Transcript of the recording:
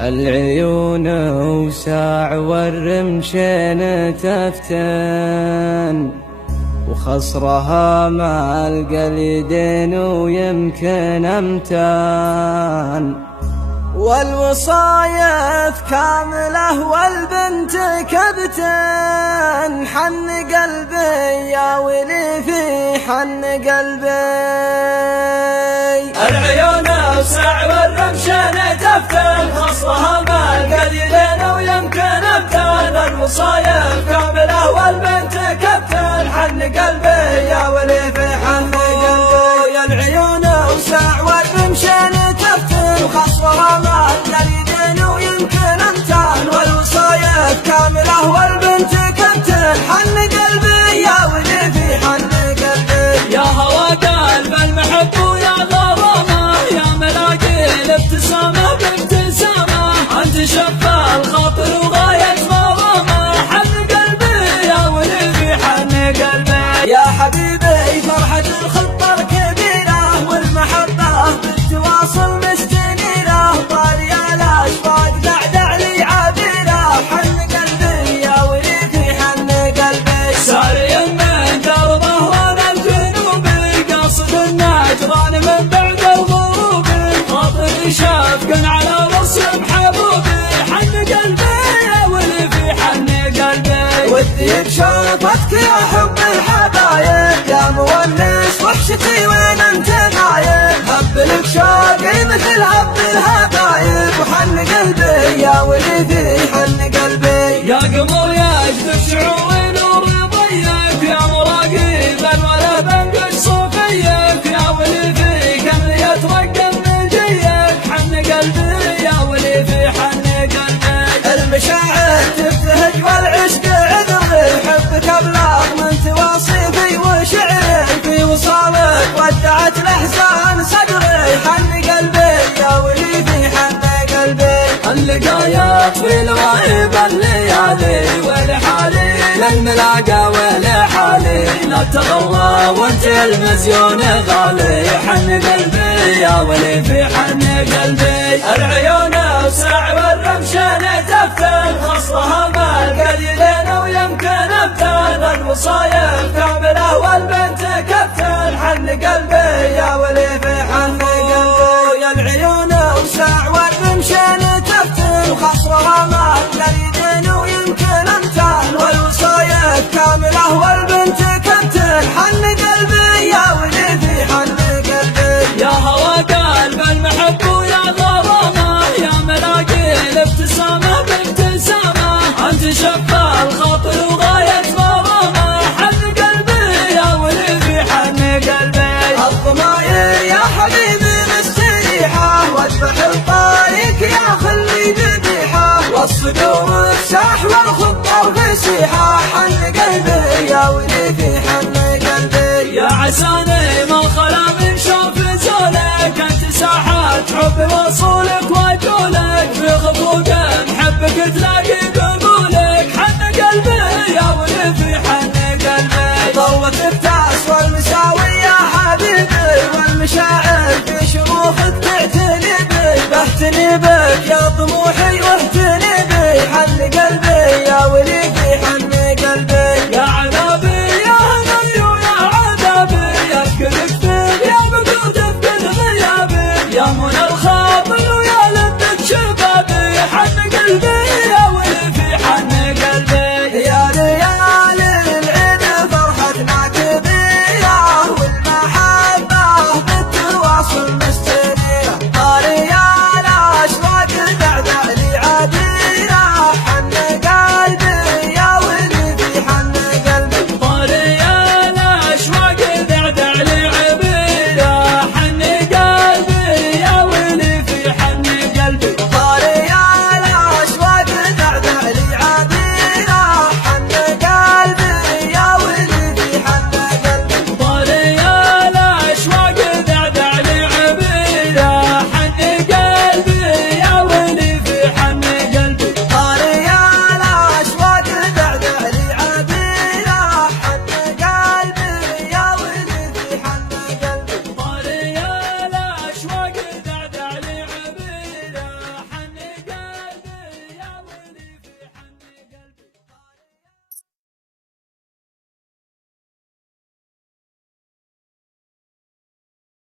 العيون وساع والرمشين تفتن، وخصرها مع القليدين ويمكن أمتان، والوصايف كاملة والبنت كبتن. حن قلبي يا ولي في حن قلبي، العيون وسع والرمشين تفتن، خصرها مع القليلين ويمكن أمتان، الوصايف كاملة والبنت كبتن. حن قلبي يا ولي في حن قلبي، العيون وسع والرمشين تفتن، وخصرها مع القليلين ويمكن أمتان، والوصايف كاملة والبنت كبتن. حن قلبي يا ولي في حن قلبي، يا هوى قلب المحب ويا غرامه، يا ملاقي الابتسامة بابتسامة، أنت شفى الخاطر وغاية مرامه. حن قلبي يا ولي في حن قلبي، يا حبيبي فرحة الخطة الكبيرة، والمحبة بالتواصل مستنيرة، طارية الأشواق دعدع لي عبيرة. حن قلبي يا ولي في حن قلبي، ساري من دربه وانا الجنوبي، قاصد النجران من بعد الغروب، خاطري شافق على وصف حبوبي. حن قلبي يا ولي في حن قلبي، ودي بشوفتك يا حب الحبايب، يا مونس وحشتي وين انت غايب. هب لك شوقي مثل هب الهبايب، وحن قلبي يا ولي في حن قلبي. يا قمر يا اجدب شعوري نور ضيق، يا مراقب الولا بنقش صوفيك، يا ولي فيك امري اترقب من جيك. حن قلبي يا ولي في حن قلبي، المشاعر تبتهج والعشق عذري، حبك ابلغ من تواصيفي وشعري، في وصالك ودعت الاحزان صدري. حن قلبي يا ولي في حن قلبي، اللقايات في الغايب الليالي، ولحالي للملاقى ولحالي، لا تغوى والتلفزيون غالي. حن قلبي يا ولي في حن قلبي، العيون وسع والرمشين تفتن، خصرها مع القليلين ويمكن أمتان، الوصايف كاملة والبنت كفتن. حن قلبي يا ولي في حن قلبي، العيون وسع والرمشين تفتن، وخصرها مع القليدين ويمكن أمتان، والوصايف كاملة والبنت كفتن. حن قلبي يا ولي في حن قلبي، يا هوى قلب المحب ويا غرامه، يا ملاقي الابتسامة بابتسامة، أنت شفى الخاطر وغاية مرامه. حن قلبي يا ولي في حن قلبي، الضماير يا حبيبي مستريحة، واذبح الطريق يا خلي ذبيحة، والصدور فساح والخطة فسيحة. حن قلبي يا ولي في حن قلبي، يا عساني ما خلا من شوف زولك، أنت ساحات حب وصولك وجولك، في خطوط محبك تلاقي قبولك. حن قلبي يا ولي في حن قلبي، ضوتك تاس والمساوي يا حبيبي، والمشاعر في شروخك تعتني بي، بهتني بك يا طموحي واهتني بي. حن قلبي يا ولي في حن قلبي، يا عذابي يا همي ويا عذابي، يا كذبتك يا بقوت في غيابي، يا منى الخاطر ويا لذة شبابي. حن قلبي